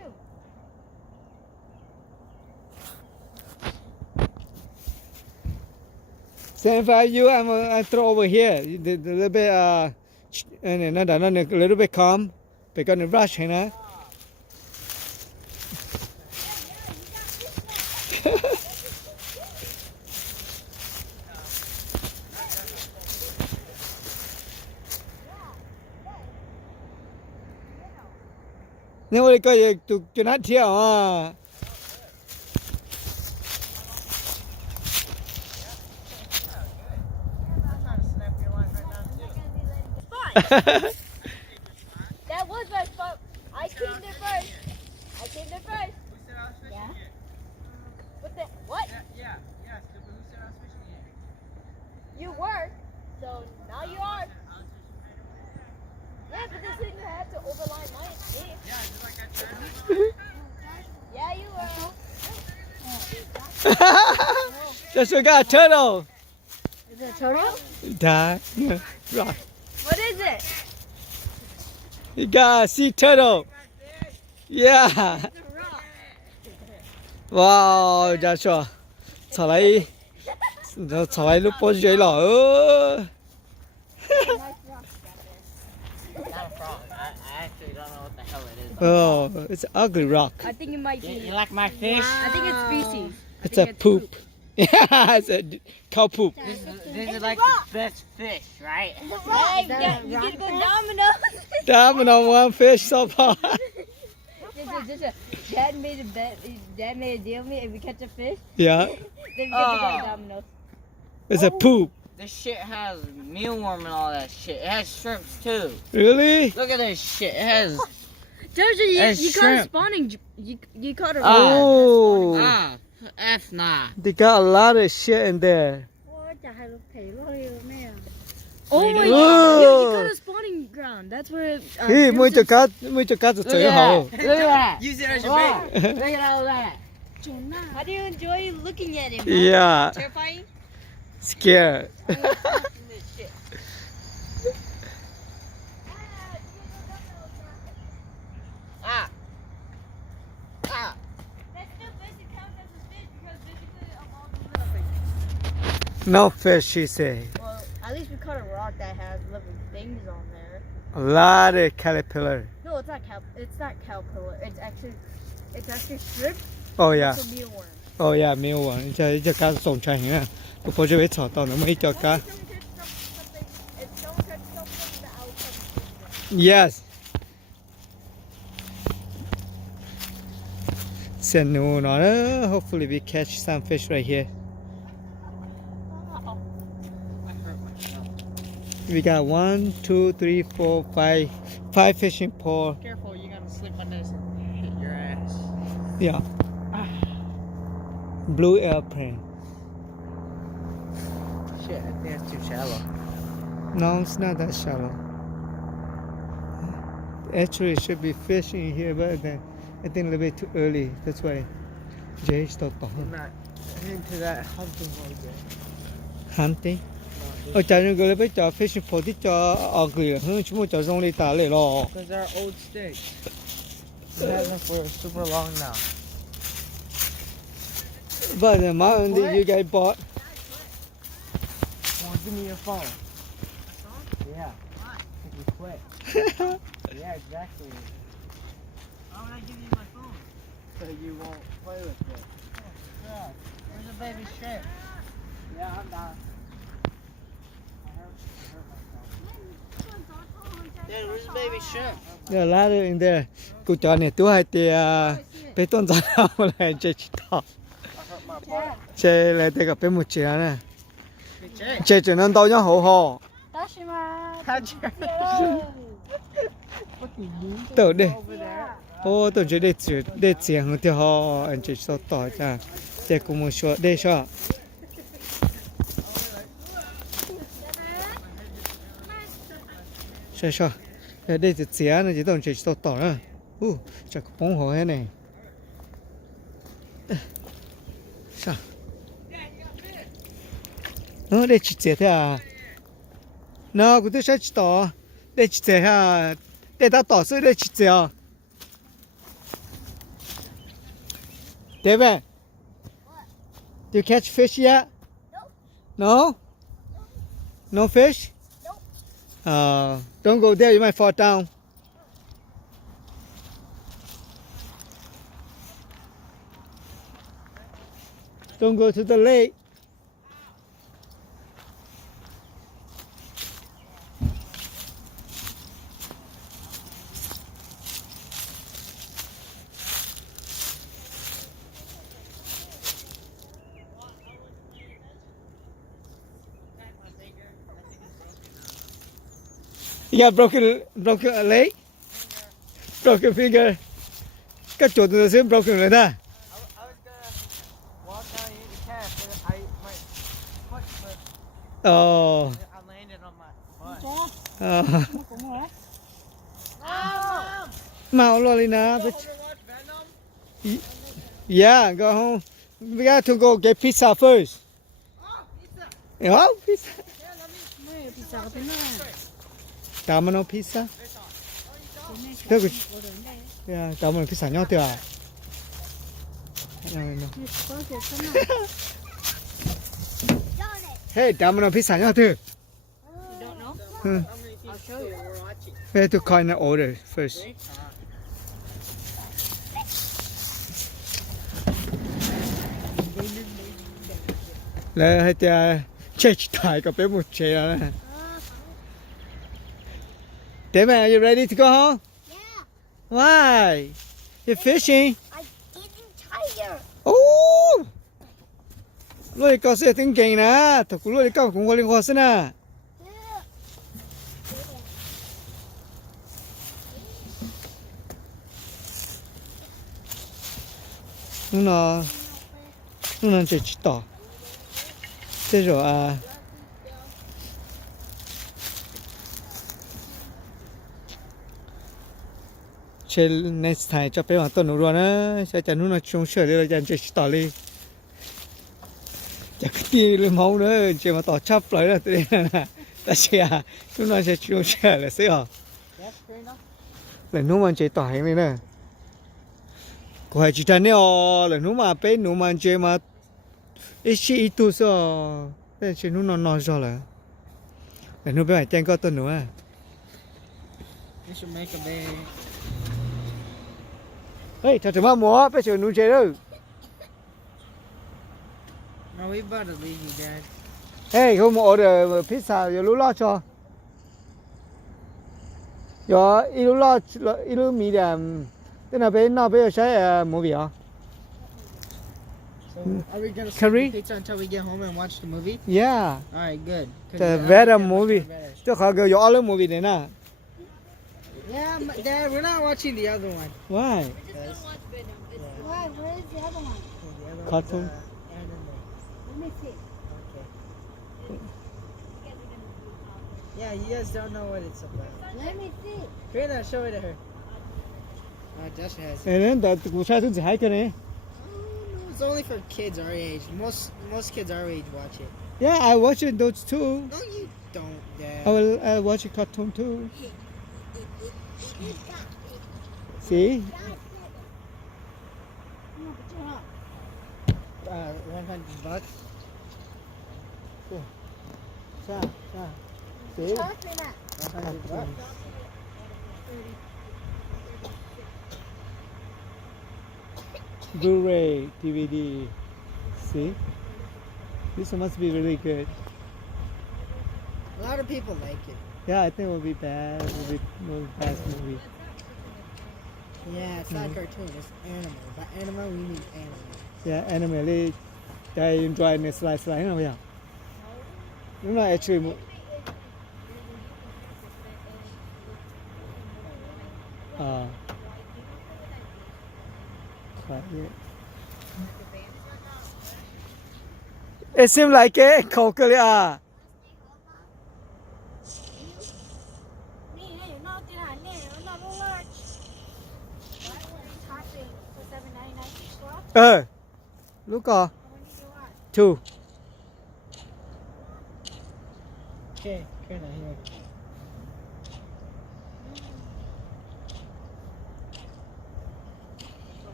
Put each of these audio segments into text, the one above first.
you. Same for you. I throw over here. The little bit and a little bit calm because the rush, you know. Nhưng mà có gì tụi nó thiểu à. That was my spot. I came there first. Yeah. What the? What? Yeah. But who said I was fishing it? You were. So now you are. Yeah, but this thing had to overline my name. Yeah, just like that turn. Yeah, you were. Just we got a turtle. Is it a turtle? Yeah, right. What is it? You got a sea turtle. Yeah. It's a rock. Wow, Joshua. Thảo lấy lúc bố dưới lỏ. Nice rock. Not a frog. I actually don't know what the hell it is. Oh, it's an ugly rock. I think it might be. You like my fish? I think it's species. It's a poop. Yeah, it's a cow poop. This is like the best fish, right? Hey, you gotta go Domino's. Domino one fish so far. Dad made a bet. Dad made a deal with me. If we catch a fish, Yeah, then we get to go to Domino's. it's a poop. This shit has mealworm and all that shit. It has shrimps too. Really? Look at this shit. It has. Jojo, you caught a shrimp. spawning. You caught a. Oh, F nah. they got a lot of shit in there. Oh my Whoa. god! You caught a spawning ground. That's where. Hey, mới cho cá Look chơi at hậu. that. Look at that. Use it as your bait. Look at all that. How do you enjoy looking at him? Yeah, Terrifying. scared. Ah. That still basically counts as a fish because basically of all the little fish. No fish, she say. Well, at least we caught a rock that has living things on there. A lot of caterpillar. No, it's not caterpillar. It's actually shrimp. Oh yeah, It's a mealworm. oh yeah, 没有啊，这cá送出来啊，我不就会炒到那么一条cá。 If someone catches something, the outcome. Yes. So no, no, hopefully we catch some fish right here. We got 1, 2, 3, 4, 5 fishing pole. Careful, you're gonna slip on this and hit your ass. Yeah. Blue airplane. Shit, I think it's too shallow. No, it's not that shallow. Actually, it should be fish in here, but then I think a little bit too early. That's why Jay stopped I'm not into that hunting mode yet. hunting. Ở trái những cái bây giờ fishing pole thì cho ugly, hơn chúng tôi cho rong đi tả lại lo. Because they're old sticks. We've had them for super long now. But the amount that you guys bought. Come on, give me your phone. Yeah. If you quit. Yeah, exactly. Why would I give you my phone? So you won't play with it. Oh, God. Where's the baby shrimp? Yeah, I'm not. I hurt myself. Dude, where's the baby shrimp? There are a lot in there. Cô cho này tôi hay thì bé tôn giáo lại chơi chỉ tao. Chơi lại thì gặp bé một chị nè. Chơi chỉ nên đâu nhá hổ hổ. Tự đi. Ô tôi chơi để tiền hơn thì họ anh chơi số tỏi cha. Để cùng một số để cho. Sao? Đây thì tiền này chỉต้องchơi số tỏi nữa. Chắc cũng bông hồ thế này. Sao? Đây chỉ chơi thế à? Nó cũng tôi sẽ chỉ tỏ. Đây chỉ chơi ha. Để ta tỏ sự đây chỉ chơi à? David, do you catch fish yet? No. No fish? Don't go there, you might fall down. Don't go to the lake. You got broken leg? Broken finger. Các chỗ tôi sẽ broken rồi đó. I was gonna walk down here to cast, but my foot slipped. Oh. I landed on my butt. Mau luôn đi nè. Watch Venom? Yeah, go home. We got to go get pizza first. Pizza. Oh, pizza. Domino pizza. Yeah, domino pizza nhau tiêu à? Hey, domino pizza nhau tiêu. You don't know? I'll show you. We're watching. We have to call an order first. Là hay tia check tài có bé một chế đó. David, are you ready to go home? Yeah, Why? You're fishing? I'm getting tired. Oh! Lôi có sẽ tiếng kèn nè, thật cũng lôi có cũng có liên quan nè. Yeah. Nó chơi chỉ tỏ. Thế rồi à. Chơi next time cho bé hoàng tuần rồi á, sẽ cho nó trông sửa đi rồi chơi chỉ tỏ đi. Chắc tí lên máu nữa, chơi mà tỏ chấp lại là thế nè. Ta chơi à, nó sẽ trông sửa là sẽ hả? That's fair enough. Là nó mà chơi tỏ hay này nè. Có hay chỉ thân nè, là nó mà bé nó mà chơi mà ít ít tu sao, để chơi nó rồi là nó bé phải chơi có tuần nữa. We should make a big. Hey, thật sự mà mua, bé chơi nó chơi đâu. No, we better leave you guys. Hey, hôm order pizza, giờ lúc lo cho. Giờ ít lúc medium. Thế nào bé sẽ mua gì hả? So, are we gonna Curry? skip the pizza until we get home and watch the movie? Yeah, Alright, good. 'Cause the I better like movie. better. Chứ khỏi cái gió lớn movie này nè. Yeah, Dad, we're not watching the other one. Why? We're just gonna watch Venom. It's Why? Where's the other one? The other Cartoon. one's, anime. Let me see. Okay. you guys are gonna do Yeah, you guys don't know what it's about. Let me see. Karina, show it to her. Josh has. And then the cú trai thứ hai cái này. It's only for kids our age. Most kids our age watch it. Yeah, I watch it those too. No, you don't, Dad. I watch a cartoon too. See? $100. Sa. See? $100. Blu-ray, DVD. See? This one must be really good. A lot of people like it. Yeah, I think it will be bad. It will be bad movie. Yeah, it's not a cartoon. It's animal. By animal, we mean animal. Yeah, anime really, I enjoy the slide không vậy? Đúng là actually it seems like a cockle. Look two. Okay, Karina, here.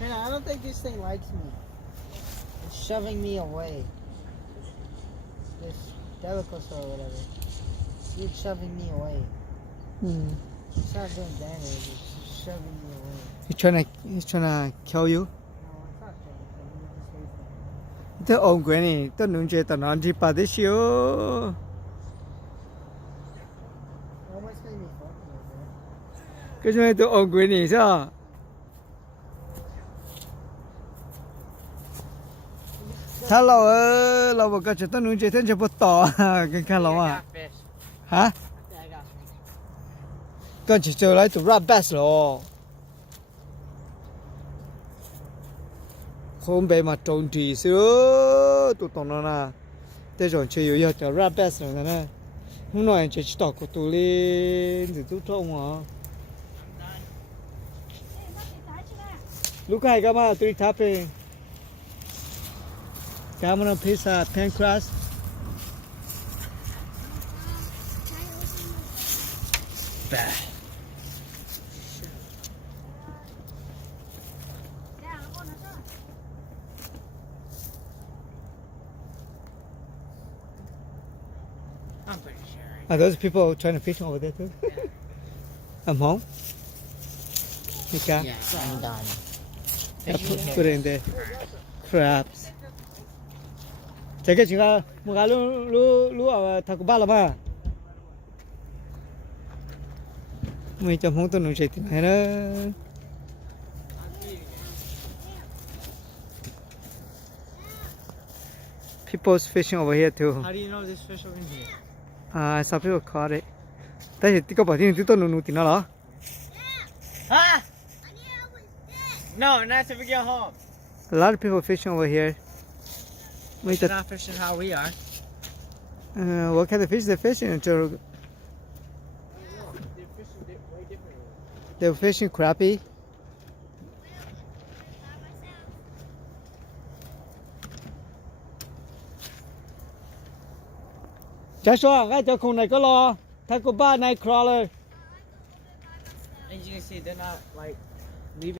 Man, I don't think this thing likes me. It's shoving me away. This delicacy or whatever. It's shoving me away. It's not doing damage. It's just shoving me away. He's trying to kill you. No, it's not trying to kill me. It just hates me. Tôi ôm quên đi, tôi nung chơi tao nói đi bà đấy xíu. It almost made me fucking with it. Cái chuyện tôi ôm quên đi sao? Thà lâu lâu một cái chuyện tôi nung chơi thế chơi bớt tỏ cái khá lâu à? Fish. Hả? I got fish. Cái chỉ chơi lại tụi rap bass rồi. Không bị mà trốn trì xíu tụi tụi nó nè, thế rồi chơi yếu cho rap bass rồi nè, không nói chơi chỉ tỏ của tụi lên thì tụi trông hả? Lúc này các bạn tụi tháp đi, cảm ơn pizza pancras. Bad. I'm pretty sure. Are those people trying to fish over there too? I'm home. Mika, Yes, I'm done. put it in there. Crabs. Cái chuyện một cái lu ở thằng của ba là mà. Mình chồng không tôi nói chuyện này đó. People's fishing over here too. How do you know there's fish over in here? Some people caught it. Tại vì cái bảo thiên tôi nụ thì nó đó. Ah! No, not to get home. A lot of people fishing over here. They're not fishing how we are. What kind of fish they're fishing? They're fishing way differently. They're fishing crappie. Chả số cái chỗ khung này có lo, thằng của ba này crawler. As you can see, they're not like